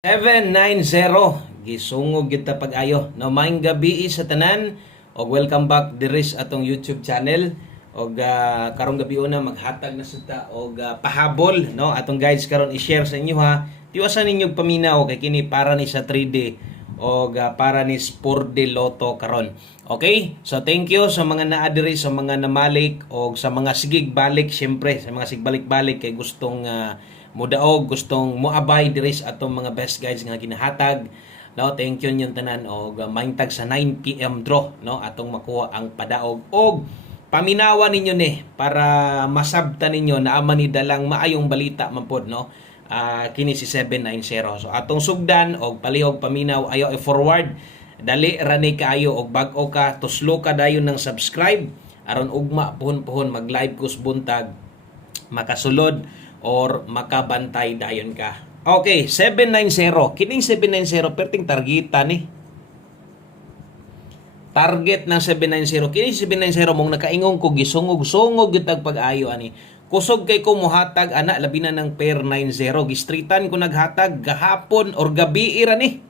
790 gisungog gyud ta pag-ayo no maayong gabi sa tanan og welcome back diri sa atong YouTube channel og karong gabi una maghatag na suta og pahabol no atong guides karon i-share sa inyo ha tiwasan ninyo paminaw kay kini para ni sa 3D og para ni 4D Lotto karon. Okay? So thank you sa mga naa diri sa mga namalik og sa mga sigig balik syempre sa mga sigbalik-balik kay gustong mudaog gustong moabay diri sa atong mga best guides nga ginahatag no thank you yung tanan og maintag sa 9 PM draw no atong makuha ang padaog og paminawan ninyo ni para masabtan ninyo na ama ni dalang maayong balita man pod no kini si 790 so atong sugdan og palihog paminaw ayo i-forward dali ra ni kaayo og bag-o ka tuslo ka dayon ng subscribe aron ugma puhon-puhon mag-live kus buntag makasulod or makabantay dayon ka. Okay, 790. Kining 790 perting targeta ni. Target ng 790. Kining 790 mong nakaingong ko gisungog-sungog gyud tag pag-ayo ani. Kusog kay ko mohatag ana labi na ng pair 90. Gistritan ko naghatag gahapon or gabi ra ni.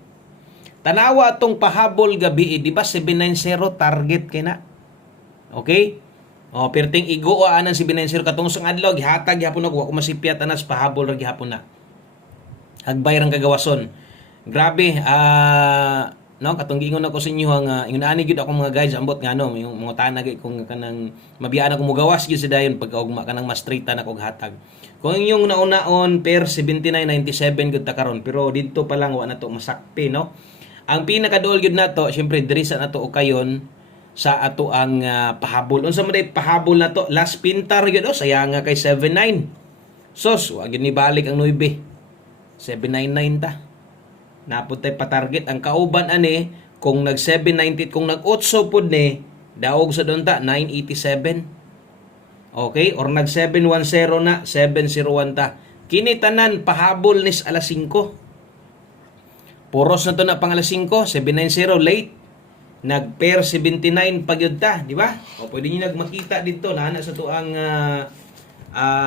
Tanawa atong pahabol gabi di ba 790 target kay na. Okay? Perting igo anan si Binensir katong sang adlaw gihatag gihapon ako wa masipyat anas pahabol ra gihapon na. Hagbay rang kagawason. Grabe no katong giingon ako sa inyo nga ingon ani gyud ako mga guys ambot nga no yung mga tanag kung kanang mabiyaan ako mugawas gyud sa dayon pagkaugma kanang mastritan ako hatag. Kung inyong naunaon per 79.97 gyud ta karon pero didto pa lang wa na to masakpi no. Ang pinakaduol gyud nato syempre diri sa nato ukayon sa ato ang pahabol. Unsa man pahabol na to? Last pintar gyud sayang nga kay 79. Sos, wa gyud ni balik ang 9. 799 ta. Naputay pa target ang kauban ani kung nag 790 kung nag 8 pud ni daog sa don ta 987. Okay, or nag 710 na 701 ta. Kini tanan pahabol nis alas 5. Puros na to na pang alas 5, 790 late. Nag-pair 79 pagyud ta, di ba? O pwede niyo nagmakita dito na sa tuang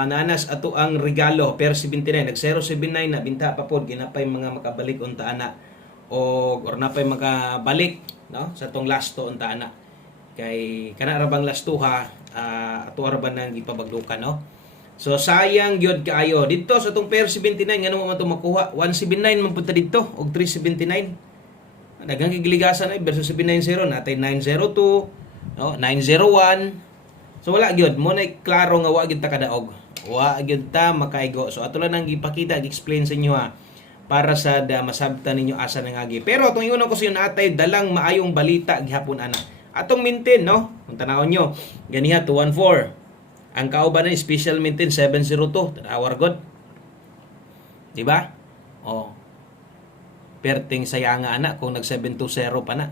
nanas ato ang regalo pair 79 nag 079 na binta pa pod ginapay mga makabalik unta ana o or napay makabalik no sa tong last to unta ana kay kana ra bang last to ha ato ra ba nang ipabagdukan no. So sayang gyud kaayo dito sa tong pair 79 ngano man to makuha 179 man pud ta dito og 379. Daghang kigiligasan ay versus 790 natay 902 no 901 so wala gyud mo na klaro nga wa gyud ta kadaog wa gyud ta makaigo so ato lang nang gipakita gi-explain sa inyo ha para sa masabtan ninyo asa nang agi pero atong ingon ko sa inyo natay dalang maayong balita gihapon ana atong maintain no kung tanawon nyo ganiha 214 ang kauban na special maintain 702 tanawar god di ba perting sayanga ana kung nag 720 pa na.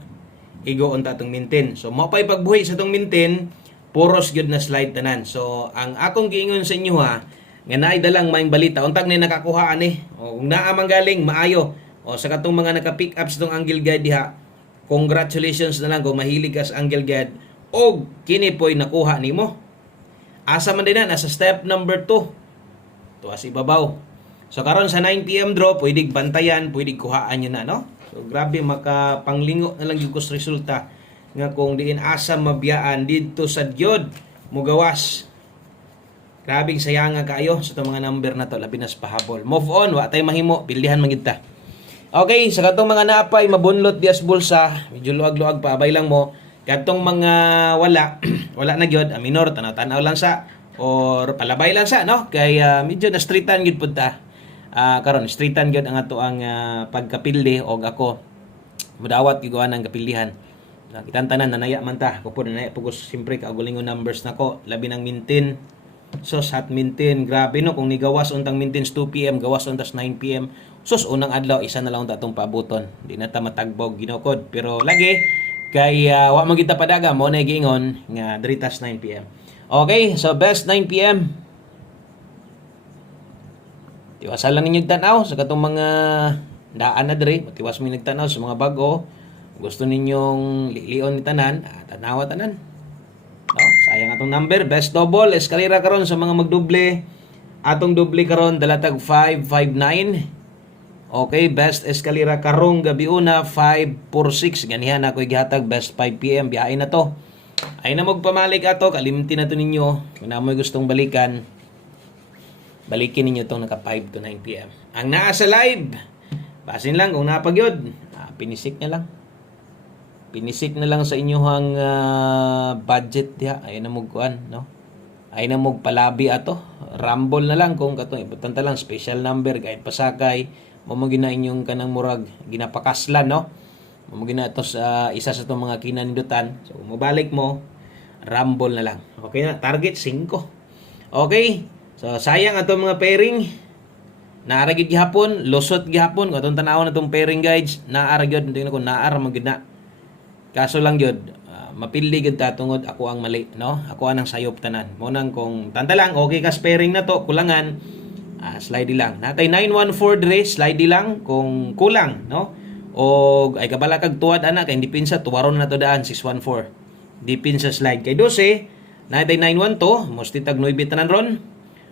Igo unta atong maintain. So mo pay pagbuhi sa tong maintain, puros gyud na slide tanan. So ang akong giingon sa inyo ha, nga naay dalang maayong balita untag ni nakakuha ani. O kung naa man galing maayo. O sa katong mga naka-pick up sa tong angle guide diha, congratulations na lang kung mahilig ka sa angle guide og kini po'y nakuha nimo. Asa man din na nasa step number 2. Tuwas ibabaw. So karon sa 9 PM draw, pwedeng bantayan, pwedeng kuhaan nyo na, no? So grabe, makapanglingo na lang yung resulta nga kung diin asa mabiyaan dito sa Diod, mugawas. Grabe, sayang nga kayo sa itong mga number na to, labi na sa pahabol. Move on, wa tayo mahimo, pilihan magita. Okay, sa katong mga napay, mabunlot dias bulsa, medyo luag-luag pa, abay lang mo. Katong mga wala, wala na gyud, minor, tanaw-tanaw lang sa, or palabay lang sa, no? Kaya medyo na streetan gyud punta. Karon streetan gyud ang ato ang pagkapildi og ako mudawat gyud ang kapildihan. Kitang tanan nanaya man ta, ko pud nanaya pugos simpre kaugalingon numbers nako, labi nang maintain. So sat maintain, grabe no kung nigawas untang maintain 2 PM, gawas untas 9 PM. Sus unang adlaw isa na lang unta atong pabuton. Di na ta matagbog ginokod, pero lagi kay wa man kita padaga mo na giingon nga dritas 9 PM. Okay, so best 9 PM. Tiwasan lang ninyo tanaw sa katong mga daan na diri. Tiwas mo nagtanaw sa mga bago. Gusto ninyong lion ni tanan, tanawa tanan. No, sayang atong number, best double, eskalera karon sa mga magdoble. Atong doble karon dalatag 559. Okay, best eskalera karong gabi una 546 ganihan ako gihatag best 5 PM biyahe na to. Ay na magpamalik ato kalimti na to ninyo. Kung na mo'y gustong balikan, balikin ninyo tong naka 5 to 9 PM. Ang naa sa live, basin lang kung napagyod, pinisik na lang. Pinisik na lang sa inyohang budget diha. Ay na mugkuan, no? Ay na palabi ato. Rumble na lang kung katong importante lang special number kahit pasakay mo gina inyong kanang murag ginapakaslan, no? Mo gina to sa isa sa itong mga kinanindutan. So mobalik mo, rumble na lang. Okay na, target 5. Okay. So sayang atong mga pairing. Naara gid gihapon, lusot gihapon kung atong tanawon atong pairing guides, naara gyud tingnan ko naara man gyud na. Kaso lang gyud mapildi gyud ta tungod ako ang mali, no? Ako anang sayop tanan. Mo nang kung tanta lang okay ka pairing na to, kulangan slidey lang. Natay 914 dire, slidey lang kung kulang, no? O ay kabala kag tuwad ana kay dipinsa tuwaron na to daan 614. Dipinsa slide kay 12, natay 912, musti tag 9 tanan ron.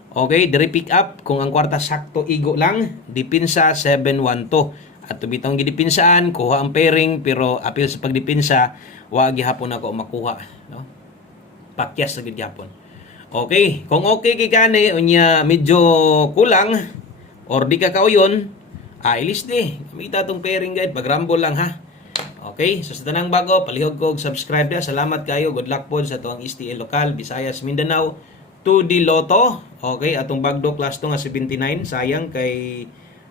Okay, dire pick up kung ang kwarta sakto igo lang, dipinsa 712. At tubitang gidipinsaan, kuha ang pairing pero apil sa pagdipinsa, wa gihapon ako makuha, no? Pakyas sa gihapon. Okay, kung okay kay kani unya medyo kulang or di ka kauyon, ilis di. Kamita tong pairing guide pag rumble lang ha. Okay, so sa tanang bago, palihog ko og subscribe na. Salamat kayo. Good luck po sa tuang STL Lokal, Visayas, Mindanao, 2D Lotto. Okay, atong bagdo class to nga 79. Sayang kay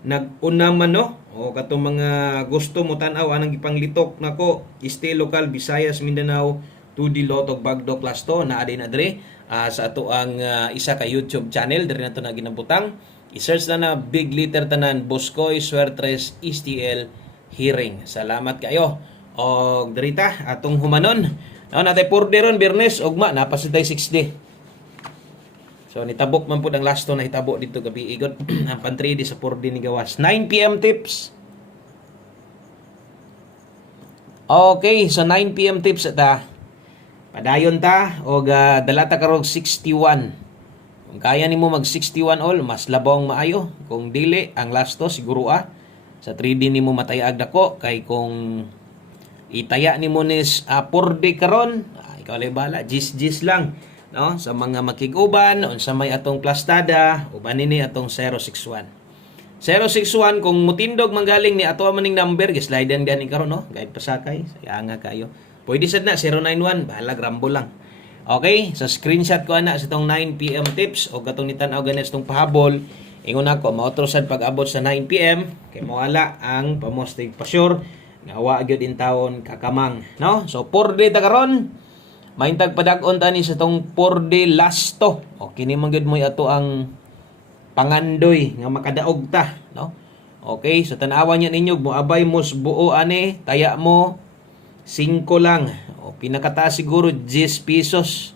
nag-una man, no? O katong mga gusto mo tan-aw anang ipanglitok nako, STL Lokal, Visayas, Mindanao, 2D Lotto bagdo class to naa din adre sa ato ang isa ka YouTube channel diri nato na ginabutang. I-search na big letter tanan Boscoy Suertres STL Hearing. Salamat kayo. Og dirita atong humanon. Natay 4D ron Biyernes ugma napasitay 6D. So nitabok man pud ang last to na hitabo dito gabi igot ang pan 3D sa 4D ni gawas. 9 PM tips. Okay, so 9 PM tips ta. Padayon ta og dala ta karog 61. Kung kaya nimo mag 61 all, mas labaw ang maayo. Kung dili ang last to siguro sa 3D nimo matayag dako kay kung itaya nimo nis 4D karon, ikaw lay bala, gis lang, no? Sa mga makiguban unsa may atong plastada, uban nini atong 061. 061 kung mutindog manggaling ni ato maning number, gislide gani karon, no? Guide pasakay, sayanga kayo. Pwede sad na 091, bahala rumble lang. Okay, so screenshot ko ana sa itong 9 PM tips o katong nitan-aw ganis itong pahabol. Ingon ako, maotro sad pag-abot sa 9 PM, kay mawala ang pamostig pa-sure, nga wa gyud in taon kakamang, no? So 4D ta karon, mahintag padag-on tani sa itong 4D lasto. O kini man gyud mo ato ang pangandoy nga makadaog ta, no? Okay, so tan-awan niya ninyo, moabay mos buo ani, taya mo 5 lang. O pinakataas siguro 10 pesos.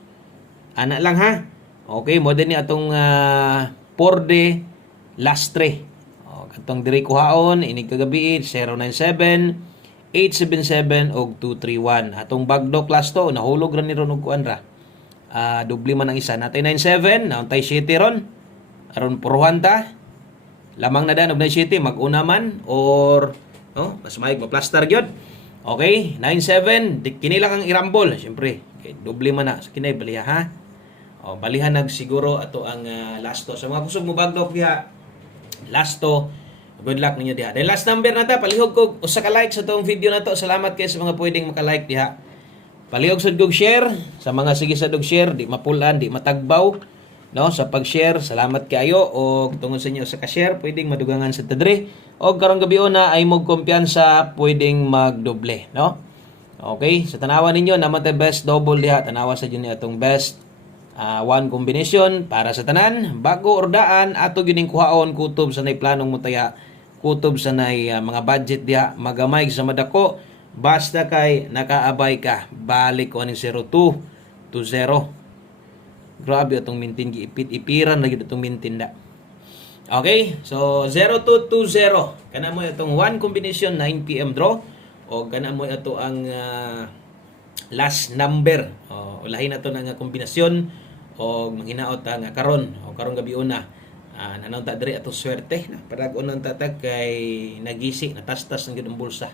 Ana lang ha. Okay, mo din ni atong 4D lastre. O katong diri kuhaon inig kagabi 097 877 og 231. Atong bagdo class to nahulog ra ni ron og kuan ra. Doble man ang isa. Natay 97, nauntay 7 ron. Aron puruhan ta. Lamang na dan og 7 mag-una man or no, mas maig ma-plaster gyud. Okay, 97, kini lang ang irambol, syempre. Okay, doble man na. So kinay baliha ha. O balihan siguro ato ang lasto. So mga kusog mo bagdok diha. Lasto. Good luck ninyo diha. Then last number na ta, palihog ko usa ka like sa tong video na to. Salamat kayo sa mga pwedeng maka-like diha. Palihog sad kog share sa mga sige sa dog share, di mapulan, di matagbaw. No, sa pag-share, salamat kayo o tungod sa inyo sa ka-share, pwedeng madugangan sa tadre. O karong gabi na ay mog kumpiyansa, pwedeng magdoble, no? Okay, sa tanawa ninyo naman ta best double diha, tanawa sa inyo atong best one combination para sa tanan. Bago ordaan ato gining kuhaon kutob sa nay planong mutaya, kutob sa nay mga budget diha, magamay sa madako, basta kay nakaabay ka, balik ko aning 02 to 0. Grabe atong mintin giipit-ipiran lagi itong mintin da. Okay, so 0220 kana mo itong one combination 9 PM draw o kana mo ito ang last number. O ulahin nato na nga kombinasyon o manghinaot nga karon o karong gabi una Nanong ta diri ato swerte na parag-on nang tatag kay nagisi natastas ng gidong bulsa.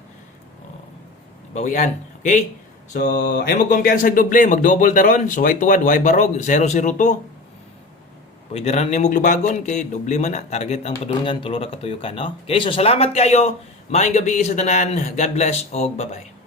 Bawian. Okay? So, ay mo kumpiyansa doble, mag-double taron. So, way tuwad, way barog, 002. Pwede rin ni lubagon kay doble man na. Target ang padulungan, tulura katuyukan. No? Okay, so salamat kayo. Maayong gabi sa tanan. God bless o bye-bye.